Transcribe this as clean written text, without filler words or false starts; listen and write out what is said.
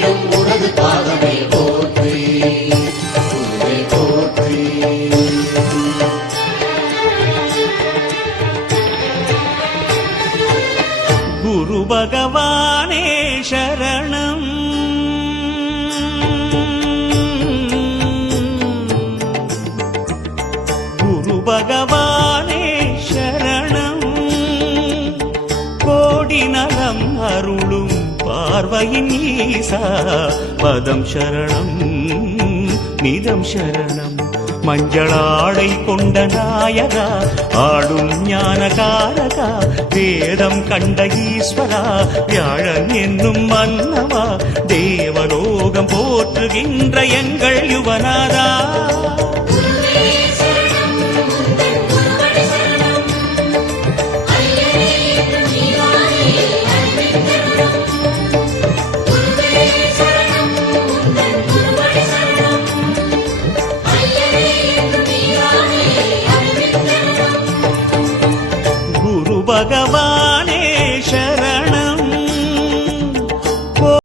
பணிந்திடும் உனது பாதமே போற்றி, குருவே போற்றி. குரு பகவானே சரணம், குரு பகவானே சரணம். கோடி நலம் அருளும் பார்வையின் ஈசா பதம் சரணம், நிதம் சரணம். மஞ்சளாடை கொண்ட நாயகா, ஆடும் ஞானகாரகா, வேதம் கண்ட ஈஸ்வரா, வியாழன் என்னும் மன்னவா, தேவலோகம் போற்றுகின்ற எங்கள் யுவனாதா. பகவான்